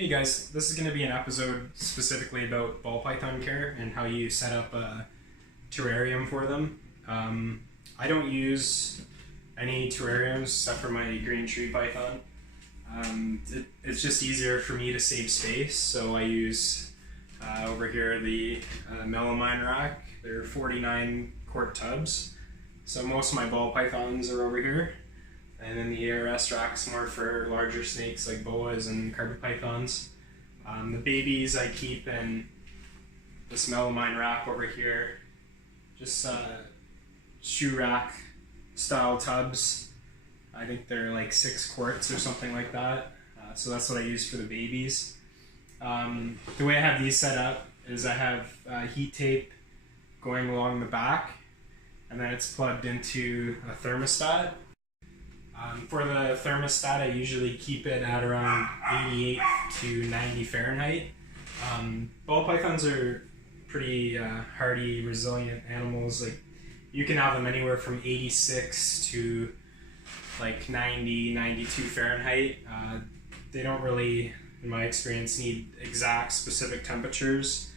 Hey guys, this is going to be an episode specifically about ball python care and how you set up a terrarium for them. I don't use any terrariums except for my green tree python. It's just easier for me to save space, so I use over here the melamine rack. They're 49 quart tubs, so most of my ball pythons are over here. And then the ARS rack's more for larger snakes like boas and carpet pythons. The babies I keep in this melamine rack over here, just shoe rack style tubs. I think they're like 6 quarts or something like that. So that's what I use for the babies. The way I have these set up is I have heat tape going along the back, and then it's plugged into a thermostat. For the thermostat, I usually keep it at around 88 to 90 Fahrenheit. Ball pythons are pretty hardy, resilient animals. Like, you can have them anywhere from 86 to like 90, 92 Fahrenheit. They don't really, in my experience, need exact specific temperatures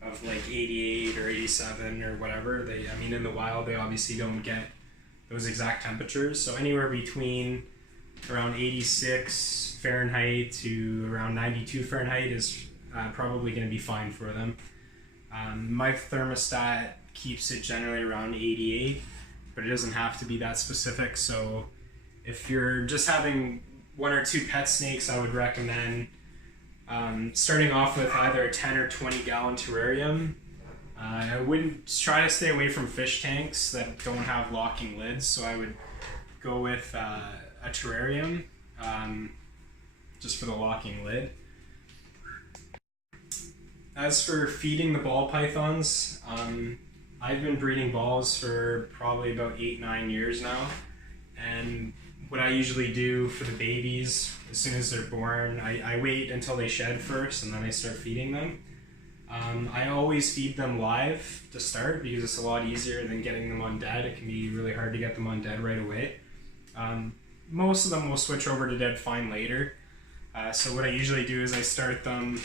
of like 88 or 87 or whatever. I mean, in the wild, they obviously don't get those exact temperatures. So anywhere between around 86 Fahrenheit to around 92 Fahrenheit is probably going to be fine for them. My thermostat keeps it generally around 88, but it doesn't have to be that specific. So if you're just having 1 or 2 pet snakes, I would recommend starting off with either a 10 or 20 gallon terrarium. I wouldn't try to stay away from fish tanks that don't have locking lids, so I would go with a terrarium just for the locking lid. As for feeding the ball pythons, I've been breeding balls for probably about 8-9 years now, and what I usually do for the babies, as soon as they're born, I wait until they shed first and then I start feeding them. I always feed them live to start because it's a lot easier than getting them on dead. It can be really hard to get them on dead right away. Most of them will switch over to dead fine later. So what I usually do is I start them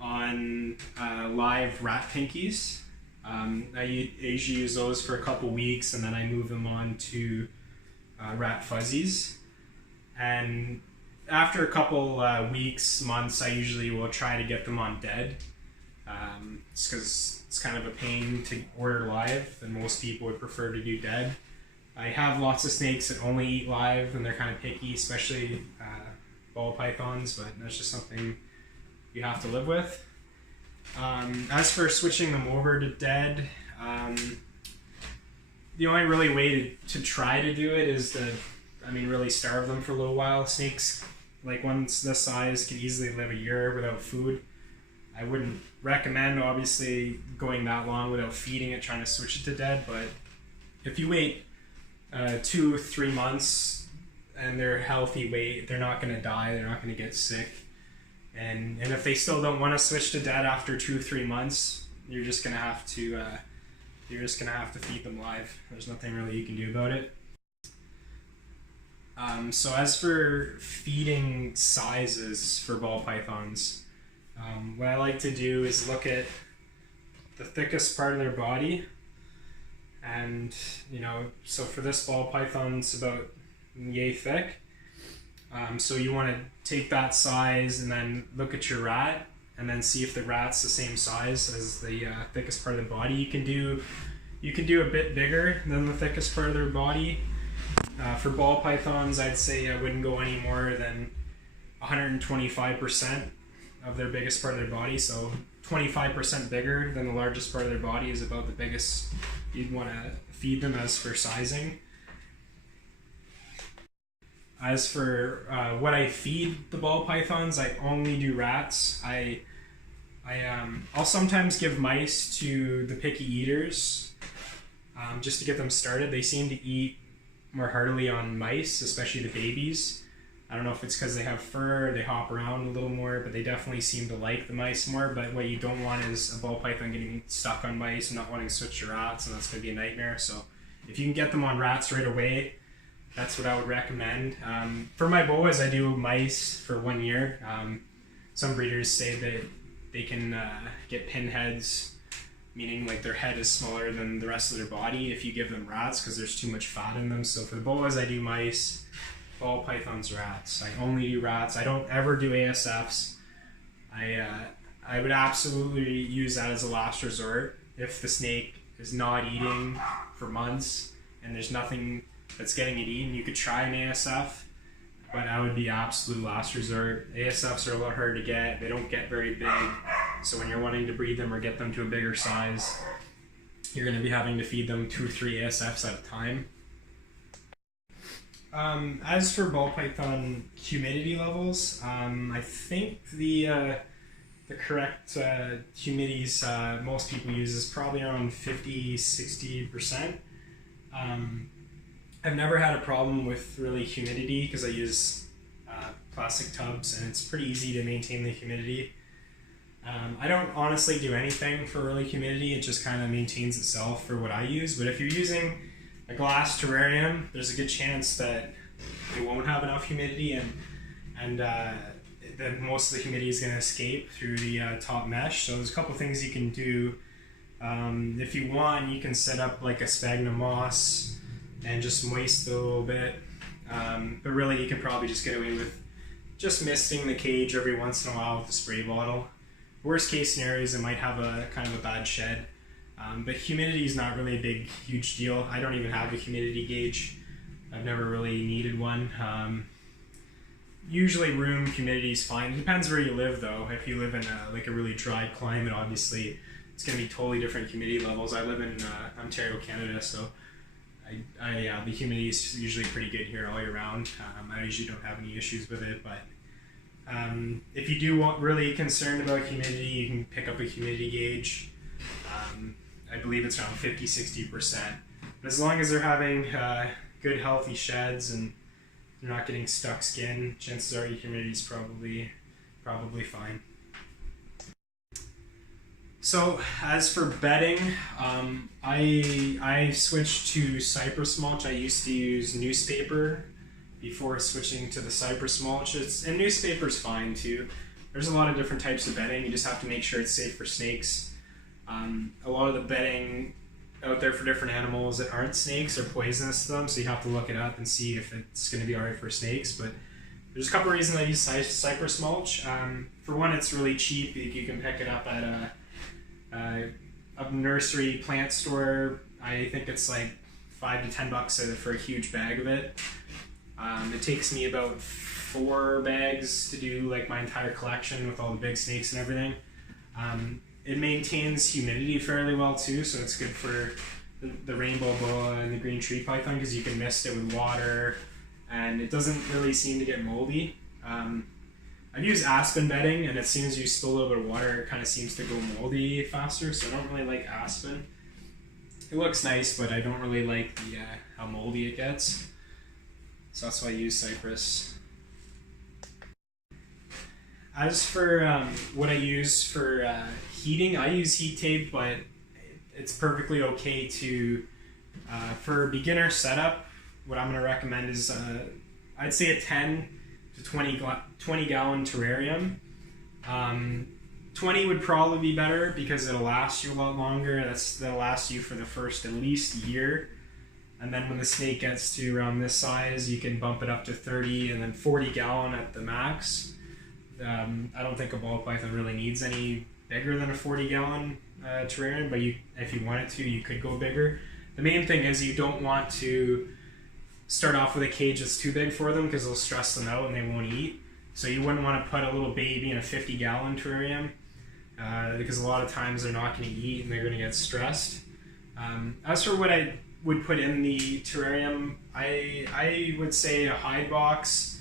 on live rat pinkies. I usually use those for a couple weeks, and then I move them on to rat fuzzies. And after a couple weeks, months, I usually will try to get them on dead. It's because it's kind of a pain to order live, and most people would prefer to do dead. I have lots of snakes that only eat live, and they're kind of picky, especially ball pythons, but that's just something you have to live with. As for switching them over to dead, the only really way to try to do it is to, really starve them for a little while. Snakes, like ones this size, can easily live a year without food. I wouldn't recommend, obviously, going that long without feeding it, trying to switch it to dead, but if you wait 2-3 months and they're healthy weight, they're not going to die, they're not going to get sick. And if they still don't want to switch to dead after 2-3 months, you're just going to have to feed them live. There's nothing really you can do about it. So as for feeding sizes for ball pythons, what I like to do is look at the thickest part of their body, and so for this ball python, it's about yay thick. So you want to take that size and then look at your rat, and then see if the rat's the same size as the thickest part of the body. You can do a bit bigger than the thickest part of their body. For ball pythons, I'd say I wouldn't go any more than 125% of their biggest part of their body. So 25% bigger than the largest part of their body is about the biggest you'd want to feed them as for sizing. As for what I feed the ball pythons, I only do rats. I'll sometimes give mice to the picky eaters just to get them started. They seem to eat more heartily on mice, especially the babies. I don't know if it's because they have fur, they hop around a little more, but they definitely seem to like the mice more. But what you don't want is a ball python getting stuck on mice and not wanting to switch to rats, and that's going to be a nightmare. So if you can get them on rats right away, that's what I would recommend. For my boas, I do mice for 1 year. some breeders say that they can get pinheads, meaning like their head is smaller than the rest of their body if you give them rats because there's too much fat in them. So for the boas, I do mice. Ball pythons, rats. I only do rats. I don't ever do ASFs. I would absolutely use that as a last resort if the snake is not eating for months and there's nothing that's getting it eaten. You could try an ASF, but that would be absolute last resort. ASFs are a lot harder to get. They don't get very big, so when you're wanting to breed them or get them to a bigger size, you're going to be having to feed them 2 or 3 ASFs at a time. As for ball python humidity levels, I think the correct humidities most people use is probably around 50-60%. I've never had a problem with really humidity because I use plastic tubs and it's pretty easy to maintain the humidity. I don't honestly do anything for really humidity, it just kind of maintains itself for what I use, but if you're using a glass terrarium, there's a good chance that it won't have enough humidity and that most of the humidity is going to escape through the top mesh. So there's a couple things you can do. If you want, you can set up like a sphagnum moss and just moist it a little bit. But really you can probably just get away with just misting the cage every once in a while with a spray bottle. Worst case scenario is it might have a kind of a bad shed. But humidity is not really a big, huge deal. I don't even have a humidity gauge. I've never really needed one. Usually room humidity is fine. It depends where you live though. If you live in like a really dry climate, obviously it's going to be totally different humidity levels. I live in Ontario, Canada, so the humidity is usually pretty good here all year round. I usually don't have any issues with it, but if you do want really concerned about humidity, you can pick up a humidity gauge. I believe it's around 50-60%. But as long as they're having good healthy sheds and they're not getting stuck skin, chances are your humidity is probably fine. So as for bedding, I switched to cypress mulch. I used to use newspaper before switching to the cypress mulch. And newspaper's fine too. There's a lot of different types of bedding. You just have to make sure it's safe for snakes. A lot of the bedding out there for different animals that aren't snakes are poisonous to them, so you have to look it up and see if it's going to be alright for snakes. But there's a couple of reasons I use cypress mulch. For one, it's really cheap. You can pick it up at a nursery plant store. I think it's like $5 to $10 for a huge bag of it. It takes me about 4 bags to do like my entire collection with all the big snakes and everything. It maintains humidity fairly well too, so it's good for the rainbow boa and the green tree python because you can mist it with water and it doesn't really seem to get moldy. I've used aspen bedding, and as soon as you spill a little bit of water, it kind of seems to go moldy faster, so I don't really like aspen. It looks nice, but I don't really like how moldy it gets. So that's why I use cypress. As for what I use for heating, I use heat tape, but it's perfectly okay to, for beginner setup, what I'm going to recommend is, I'd say a 10 to 20 gallon terrarium. 20 would probably be better because it'll last you a lot longer. That'll last you for the first at least year. And then when the snake gets to around this size, you can bump it up to 30 and then 40 gallon at the max. I don't think a ball python really needs any bigger than a 40 gallon terrarium, but if you wanted to, you could go bigger. The main thing is you don't want to start off with a cage that's too big for them because it'll stress them out and they won't eat. So you wouldn't want to put a little baby in a 50 gallon terrarium because a lot of times they're not going to eat and they're going to get stressed. As for what I would put in the terrarium, I would say a hide box,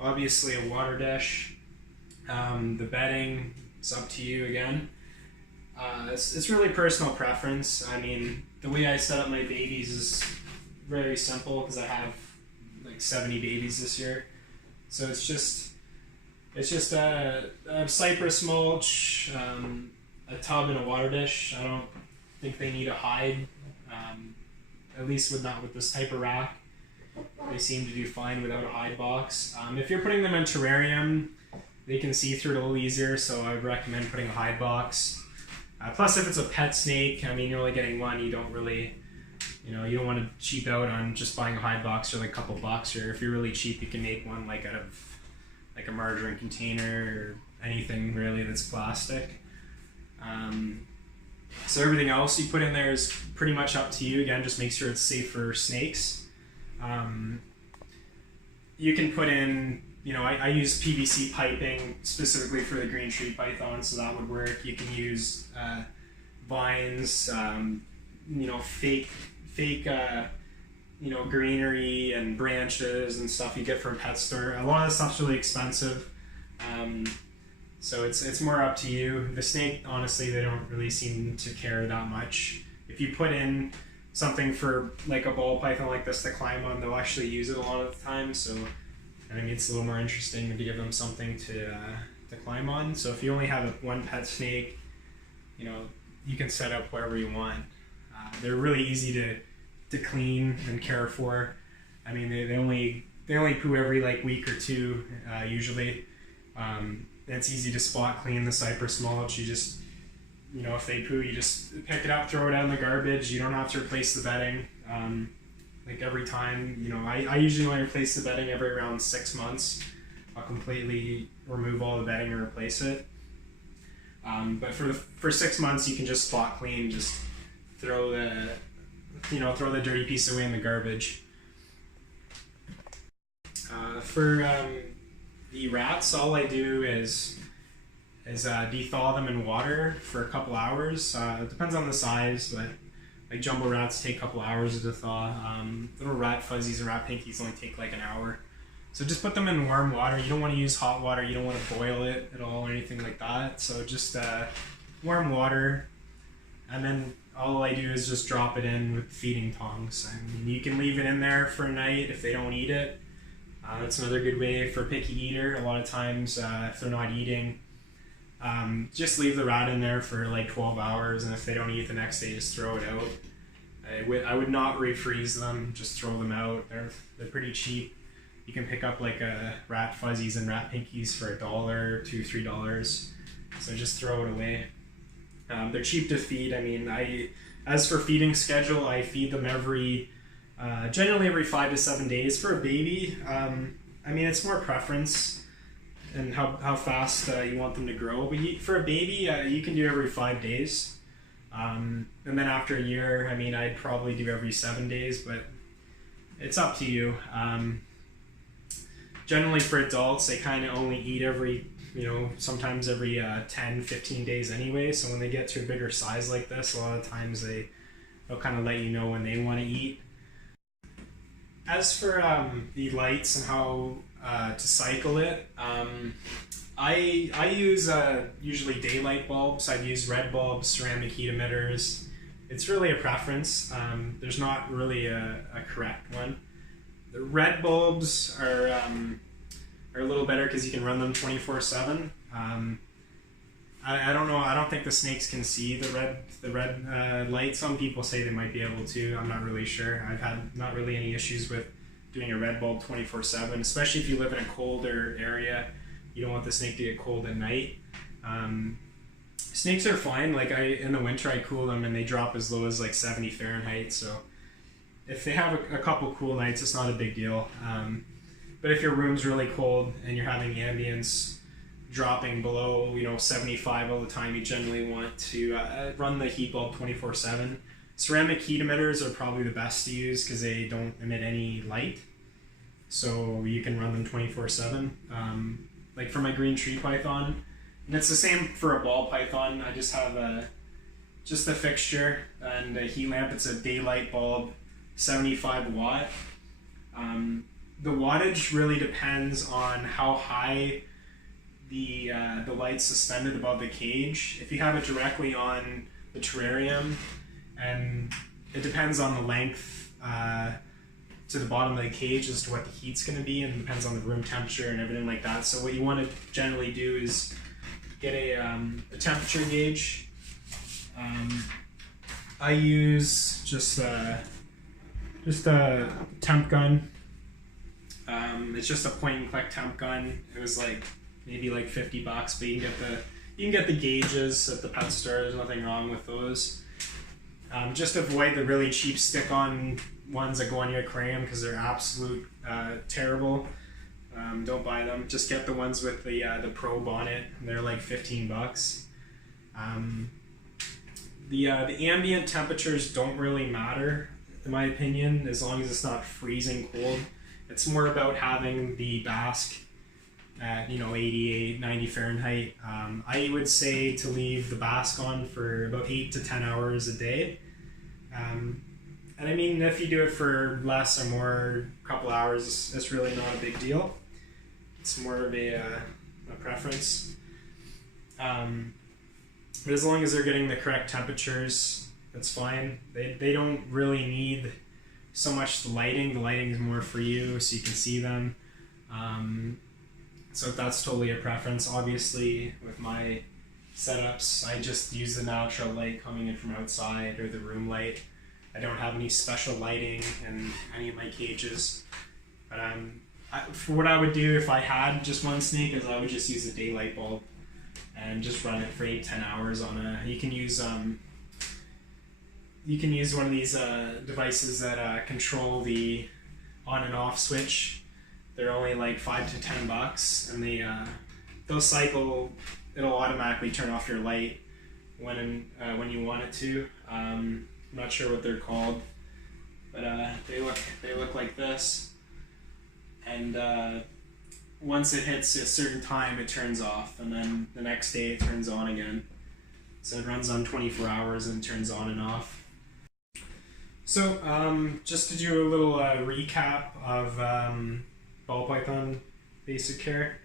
obviously a water dish. The bedding, it's up to you again. It's really personal preference. I mean, the way I set up my babies is very simple because I have like 70 babies this year. So it's just a cypress mulch, a tub and a water dish. I don't think they need a hide, at least not with this type of rack. They seem to do fine without a hide box. If you're putting them in terrarium, they can see through it a little easier, so I would recommend putting a hide box. Plus, if it's a pet snake, I mean, you're only getting one, you don't really, you don't want to cheap out on just buying a hide box for like a couple bucks, or if you're really cheap, you can make one like out of like a margarine container or anything really that's plastic. So everything else you put in there is pretty much up to you. Again, just make sure it's safe for snakes. You can put in, I use PVC piping specifically for the green tree python, so that would work. You can use vines, fake greenery and branches and stuff you get from a pet store. A lot of the stuff's really expensive. So it's more up to you. The snake, honestly, they don't really seem to care that much. If you put in something for like a ball python like this to climb on, they'll actually use it a lot of the time. So I think it's a little more interesting to give them something to climb on. So if you only have one pet snake, you can set up wherever you want. They're really easy to clean and care for. I mean, they only poo every like week or two usually. It's easy to spot clean the cypress mulch. You just, if they poo, you just pick it up, throw it out in the garbage. You don't have to replace the bedding. Like every time, I usually only replace the bedding every around 6 months. I'll completely remove all the bedding and replace it. But for 6 months, you can just spot clean. Just throw the dirty piece away in the garbage. For the rats, all I do is de-thaw them in water for a couple hours. It depends on the size, but like jumbo rats take a couple hours to thaw. Little rat fuzzies and rat pinkies only take like an hour. So just put them in warm water. You don't want to use hot water. You don't want to boil it at all or anything like that. So just warm water, and then all I do is just drop it in with feeding tongs. I mean, you can leave it in there for a night if they don't eat it. That's another good way for a picky eater. A lot of times, if they're not eating, just leave the rat in there for like 12 hours, and if they don't eat the next day, just throw it out. I would not refreeze them, just throw them out. They're pretty cheap. You can pick up like rat fuzzies and rat pinkies for $1, $2, $3. So just throw it away. They're cheap to feed. I mean, as for feeding schedule, I feed them generally every 5 to 7 days. For a baby, I mean, it's more preference and how fast you want them to grow. But for a baby, you can do every 5 days. And then after a year, I mean, I'd probably do every 7 days, but it's up to you. Generally for adults, they kind of only eat sometimes every 10, 15 days anyway. So when they get to a bigger size like this, a lot of times they'll kind of let you know when they want to eat. As for the lights and how to cycle it, I use usually daylight bulbs. I've used red bulbs, ceramic heat emitters. It's really a preference. There's not really a correct one. The red bulbs are a little better because you can run them 24/7. I don't know. I don't think the snakes can see the red light. Some people say they might be able to. I'm not really sure. I've had not really any issues with doing a red bulb 24/7, especially if you live in a colder area. You don't want the snake to get cold at night. Snakes are fine. Like in the winter, I cool them and they drop as low as like 70 Fahrenheit. So if they have a couple cool nights, it's not a big deal. But if your room's really cold and you're having ambience dropping below 75 all the time, you generally want to run the heat bulb 24/7. Ceramic heat emitters are probably the best to use because they don't emit any light, so you can run them 24/7. Like for my green tree python, and it's the same for a ball python. I just have just a fixture and a heat lamp. It's a daylight bulb, 75 watt. The wattage really depends on how high the light's suspended above the cage. If you have it directly on the terrarium, and it depends on the length to the bottom of the cage as to what the heat's going to be, and depends on the room temperature and everything like that. So what you want to generally do is get a temperature gauge. I use just a temp gun. It's just a point and click temp gun. It was like maybe like $50, but you can get the gauges at the pet store. There's nothing wrong with those. Just avoid the really cheap stick-on ones that go on your aquarium because they're absolute terrible. Don't buy them. Just get the ones with the probe on it. They're like $15. The ambient temperatures don't really matter, in my opinion, as long as it's not freezing cold. It's more about having the bask at 88, 90 Fahrenheit. I would say to leave the bask on for about 8 to 10 hours a day. And I mean, if you do it for less or more, a couple hours, it's really not a big deal. It's more of a preference. But as long as they're getting the correct temperatures, that's fine. They don't really need so much the lighting. The lighting is more for you, so you can see them. So that's totally a preference. Obviously, with my setups, I just use the natural light coming in from outside or the room light. I don't have any special lighting in any of my cages. But for what I would do if I had just one snake is I would just use a daylight bulb and just run it for 8-10 hours on a. You can use one of these devices that control the on and off switch. They're only like $5 to $10, and they'll cycle. It'll automatically turn off your light when you want it to. I'm not sure what they're called, but they look like this, and once it hits a certain time, it turns off, and then the next day it turns on again. So it runs on 24 hours and turns on and off. So just to do a little recap of ball python basic care,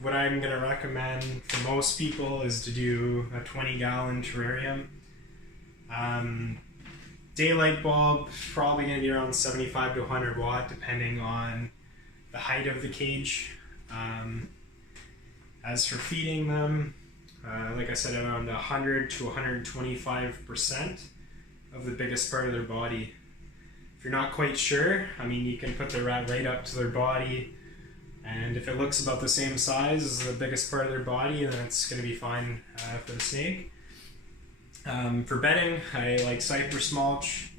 what I'm going to recommend for most people is to do a 20-gallon terrarium. Daylight bulb, probably going to be around 75 to 100 watt depending on the height of the cage. As for feeding them, like I said, around 100 to 125% of the biggest part of their body. If you're not quite sure, I mean, you can put the rat right up to their body, and if it looks about the same size as the biggest part of their body, then it's going to be fine for the snake. For bedding, I like cypress mulch.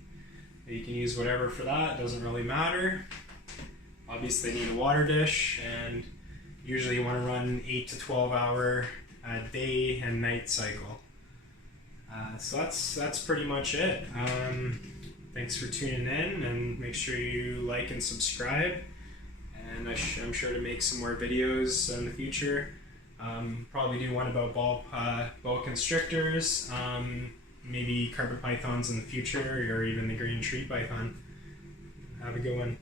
You can use whatever for that, it doesn't really matter. Obviously they need a water dish, and usually you want to run 8 to 12 hour day and night cycle. So that's pretty much it. Thanks for tuning in, and make sure you like and subscribe. And I'm sure to make some more videos in the future. Probably do one about boa constrictors, maybe carpet pythons in the future, or even the green tree python. Have a good one.